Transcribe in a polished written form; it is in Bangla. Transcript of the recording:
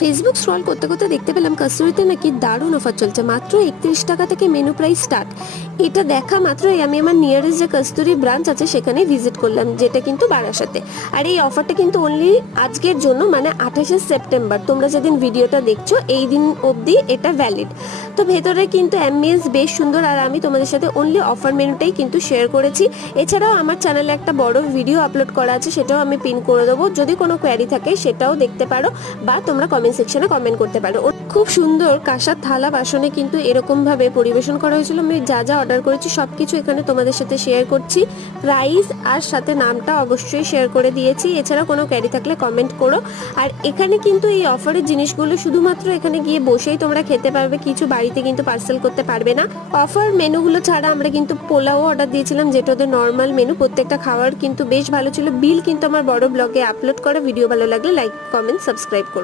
ফেসবুক স্ক্রল করতে করতে দেখতে পেলাম কস্তুরিতে নাকি দারুণ অফার চলছে, মাত্র 31 টাকা থেকে মেনু প্রাইস স্টার্ট। এটা দেখা মাত্রই আমি আমার নিয়ারেস্ট যে কস্তুরি ব্রাঞ্চ আছে সেখানে ভিজিট করলাম, যেটা কিন্তু বারাসাতে। আর এই অফারটা কিন্তু অনলি আজকের জন্য, মানে 28শে সেপ্টেম্বর, তোমরা যেদিন ভিডিওটা দেখছো এই দিন অবধি এটা ভ্যালিড। তো ভেতরে কিন্তু অ্যাম্বিয়েন্স বেশ সুন্দর, আর আমি তোমাদের সাথে অনলি অফার মেনুটাই কিন্তু শেয়ার করেছি। এছাড়াও আমার চ্যানেলে একটা বড় ভিডিও আপলোড করা আছে, সেটাও আমি পিন করে দেবো, যদি কোনো কোয়ারি থাকে সেটাও দেখতে পারো, বা তোমরা কমেন্ট সেকশনে কমেন্ট করতে পারো। খুব সুন্দর কাঁসার থালা বাসনে কিন্তু এরকম ভাবে পরিবেশন করা হয়েছিল। আমি যা যা অর্ডার করেছি সবকিছু এখানে তোমাদের সাথে শেয়ার করছি, প্রাইস আর সাথে নামটা অবশ্যই শেয়ার করে দিয়েছি। এছাড়া কোনো ক্যারি থাকলে কমেন্ট করো। আর এখানে কিন্তু এই অফারের জিনিসগুলো শুধুমাত্র এখানে গিয়ে বসেই তোমরা খেতে পারবে, কিছু বাড়িতে কিন্তু পার্সেল করতে পারবে না। অফার মেনুগুলো ছাড়া আমরা কিন্তু পোলাও অর্ডার দিয়েছিলাম, যেটা ওদের নর্মাল মেনু। প্রত্যেকটা খাবার কিন্তু বেশ ভালো ছিল। বিল কিন্তু আমার বড় ব্লগে আপলোড করা। ভিডিও ভালো লাগলে লাইক, কমেন্ট, সাবস্ক্রাইব করো।